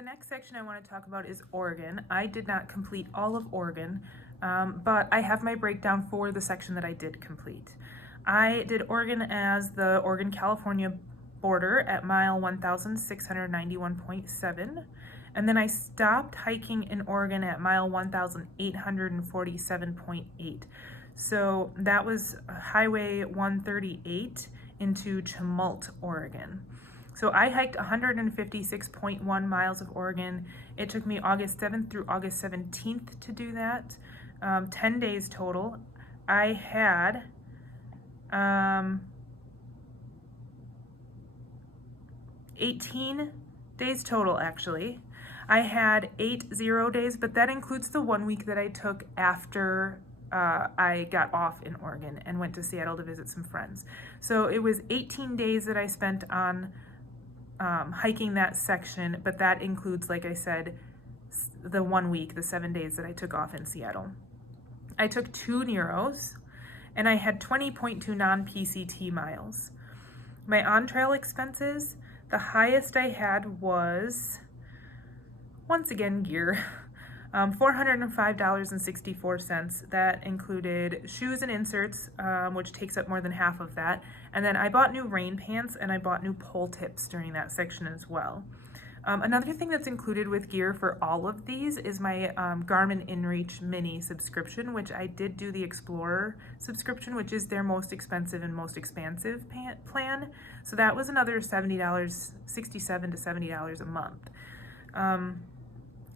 the next section I want to talk about is Oregon. I did not complete all of Oregon, but I have my breakdown for the section that I did complete. I did Oregon as the Oregon-California border at mile 1,691.7, and then I stopped hiking in Oregon at mile 1,847.8. So that was Highway 138 into Tumult, Oregon. So I hiked 156.1 miles of Oregon. It took me August 7th through August 17th to do that. 10 days total. I had 18 days total, actually. I had 8 0 days, but that includes the 1 week that I took after I got off in Oregon and went to Seattle to visit some friends. So it was 18 days that I spent on hiking that section, but that includes, like I said, the 1 week, the 7 days that I took off in Seattle. I took 2 Neros, and I had 20.2 non-PCT miles. My on-trail expenses, the highest I had was, once again, gear. $405.64. That included shoes and inserts, which takes up more than half of that. And then I bought new rain pants and I bought new pole tips during that section as well. Another thing that's included with gear for all of these is my Garmin InReach Mini subscription, which I did do the Explorer subscription, which is their most expensive and most expansive plan. So that was another $70, $67 to $70 a month.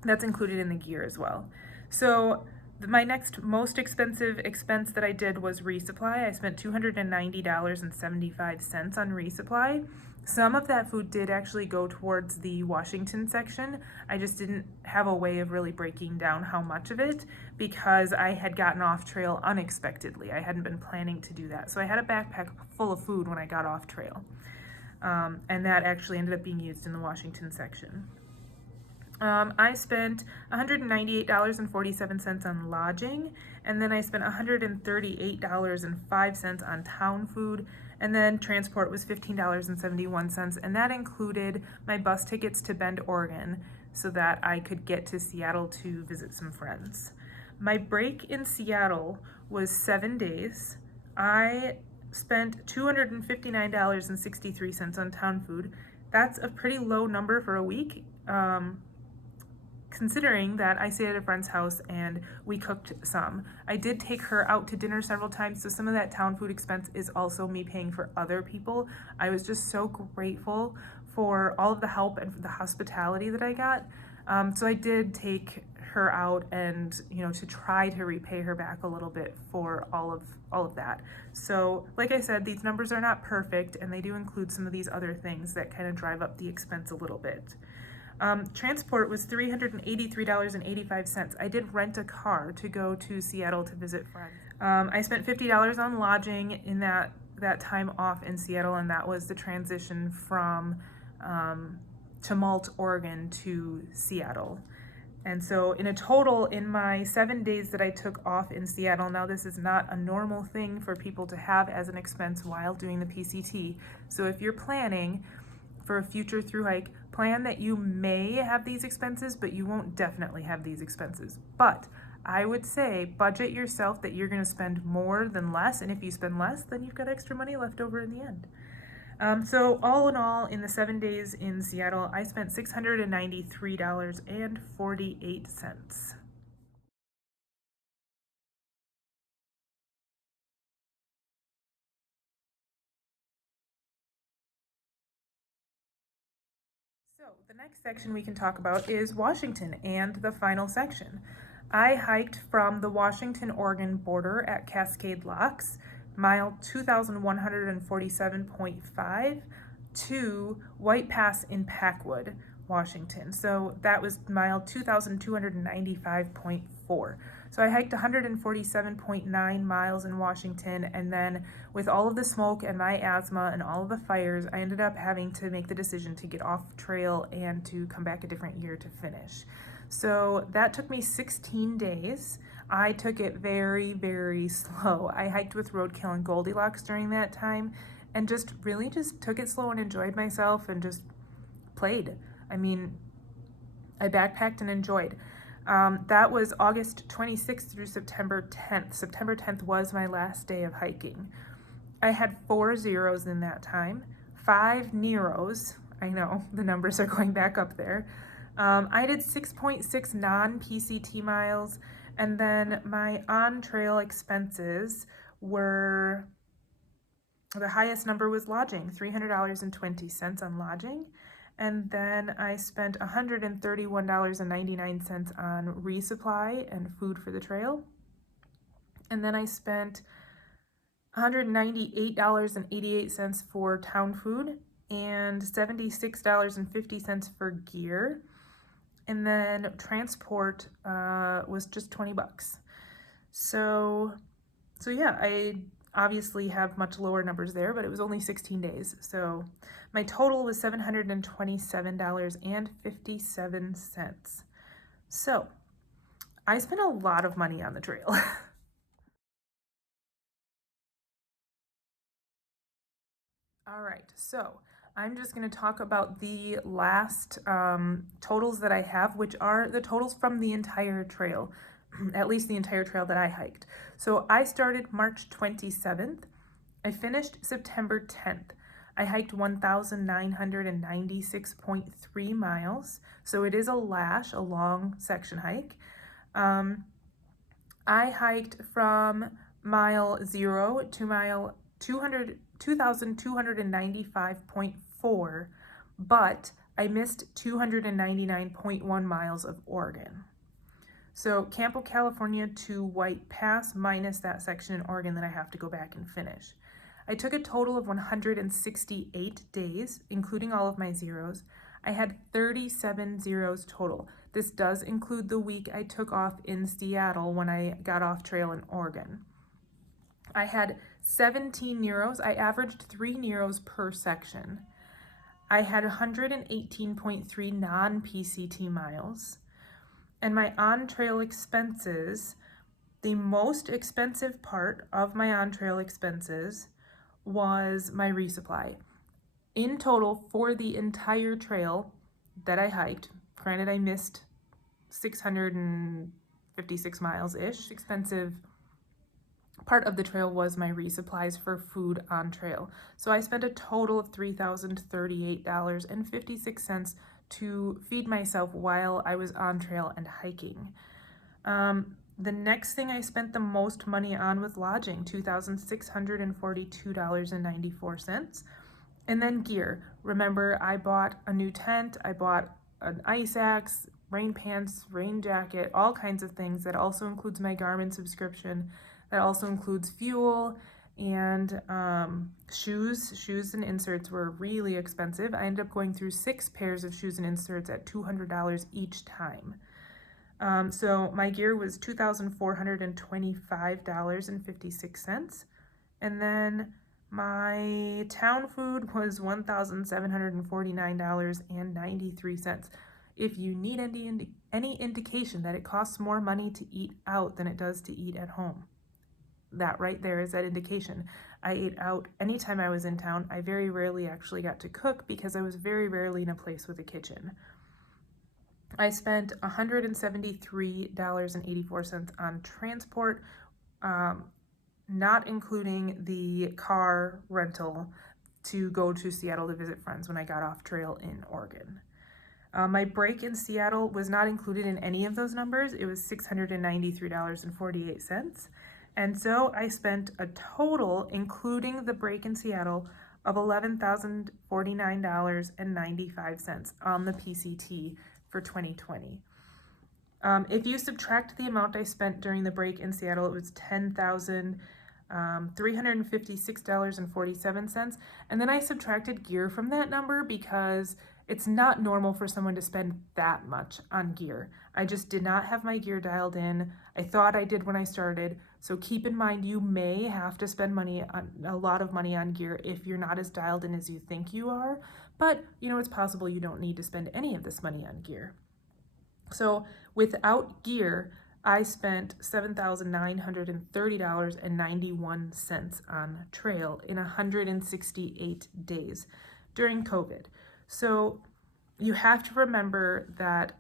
That's included in the gear as well. So my next most expensive expense that I did was resupply. I spent $290.75 on resupply. Some of that food did actually go towards the Washington section. I just didn't have a way of really breaking down how much of it because I had gotten off trail unexpectedly. I hadn't been planning to do that. So I had a backpack full of food when I got off trail. And that actually ended up being used in the Washington section. I spent $198.47 on lodging, and then I spent $138.05 on town food, and then transport was $15.71, and that included my bus tickets to Bend, Oregon, so that I could get to Seattle to visit some friends. My break in Seattle was 7 days. I spent $259.63 on town food. That's a pretty low number for a week. Considering that I stayed at a friend's house and we cooked some. I did take her out to dinner several times, so some of that town food expense is also me paying for other people. I was just so grateful for all of the help and for the hospitality that I got. So I did take her out and, to try to repay her back a little bit for all of that. So like I said, these numbers are not perfect and they do include some of these other things that kind of drive up the expense a little bit. Transport was $383.85. I did rent a car to go to Seattle to visit friends. I spent $50 on lodging in that time off in Seattle, and that was the transition from Tumult, Oregon to Seattle. And so in a total, in my 7 days that I took off in Seattle, now this is not a normal thing for people to have as an expense while doing the PCT. So if you're planning for a future thru hike, plan that you may have these expenses, but you won't definitely have these expenses. But I would say budget yourself that you're gonna spend more than less, and if you spend less, then you've got extra money left over in the end. So all in all, in the 7 days in Seattle, I spent $693.48. So the next section we can talk about is Washington and the final section. I hiked from the Washington-Oregon border at Cascade Locks, mile 2,147.5, to White Pass in Packwood, Washington. So that was mile 2,295.4. So I hiked 147.9 miles in Washington, and then with all of the smoke and my asthma and all of the fires, I ended up having to make the decision to get off trail and to come back a different year to finish. So that took me 16 days. I took it very, very slow. I hiked with Roadkill and Goldilocks during that time and just really just took it slow and enjoyed myself and just played. I mean, I backpacked and enjoyed. That was August 26th through September 10th. September 10th was my last day of hiking. I had 4 zeros in that time, 5 Neros. I know the numbers are going back up there. I did 6.6 non-PCT miles, and then my on-trail expenses were, the highest number was lodging, $300.20 on lodging. And then I spent $131.99 on resupply and food for the trail. And then I spent $198.88 for town food and $76.50 for gear. And then transport was just 20 bucks. So yeah, I obviously have much lower numbers there, but it was only 16 days. So my total was $727.57. So I spent a lot of money on the trail. All right, so I'm just going to talk about the last totals that I have, which are the totals from the entire trail, at least the entire trail that I hiked. So I started March 27th. I finished September 10th. I hiked 1,996.3 miles. So it is a lash, a long section hike. I hiked from mile 0 to mile 2,295.4, but I missed 299.1 miles of Oregon. So Campo, California to White Pass minus that section in Oregon that I have to go back and finish. I took a total of 168 days, including all of my zeros. I had 37 zeros total. This does include the week I took off in Seattle when I got off trail in Oregon. I had 17 Neros. I averaged 3 Neros per section. I had 118.3 non-PCT miles. And my on-trail expenses, the most expensive part of my on-trail expenses was my resupply. In total, for the entire trail that I hiked, granted I missed 656 miles-ish, expensive part of the trail was my resupplies for food on trail. So I spent a total of $3,038.56 to feed myself while I was on trail and hiking. The next thing I spent the most money on was lodging, $2,642.94. And then gear. Remember, I bought a new tent, I bought an ice axe, rain pants, rain jacket, all kinds of things. That also includes my Garmin subscription. That also includes fuel and shoes. Shoes and inserts were really expensive. I ended up going through 6 pairs of shoes and inserts at $200 each time. So my gear was $2,425.56. And then my town food was $1,749.93. If you need any indication that it costs more money to eat out than it does to eat at home, that right there is that indication. I ate out anytime I was in town. I very rarely actually got to cook because I was very rarely in a place with a kitchen. I spent $173.84 on transport, not including the car rental to go to Seattle to visit friends when I got off trail in Oregon. My break in Seattle was not included in any of those numbers. It was $693.48. And so I spent a total, including the break in Seattle, of $11,049.95 on the PCT for 2020. If you subtract the amount I spent during the break in Seattle, it was $10,356.47. And then I subtracted gear from that number because it's not normal for someone to spend that much on gear. I just did not have my gear dialed in. I thought I did when I started. So keep in mind, you may have to spend a lot of money on gear if you're not as dialed in as you think you are. But, it's possible you don't need to spend any of this money on gear. So without gear, I spent $7,930.91 on trail in 168 days during COVID. So you have to remember that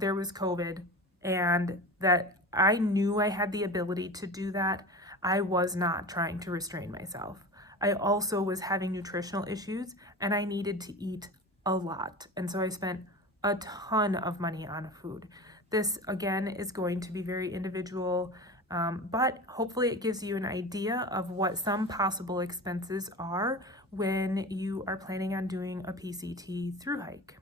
there was COVID and that I knew I had the ability to do that, I was not trying to restrain myself. I also was having nutritional issues and I needed to eat a lot. And so I spent a ton of money on food. This, again, is going to be very individual, but hopefully it gives you an idea of what some possible expenses are when you are planning on doing a PCT through hike.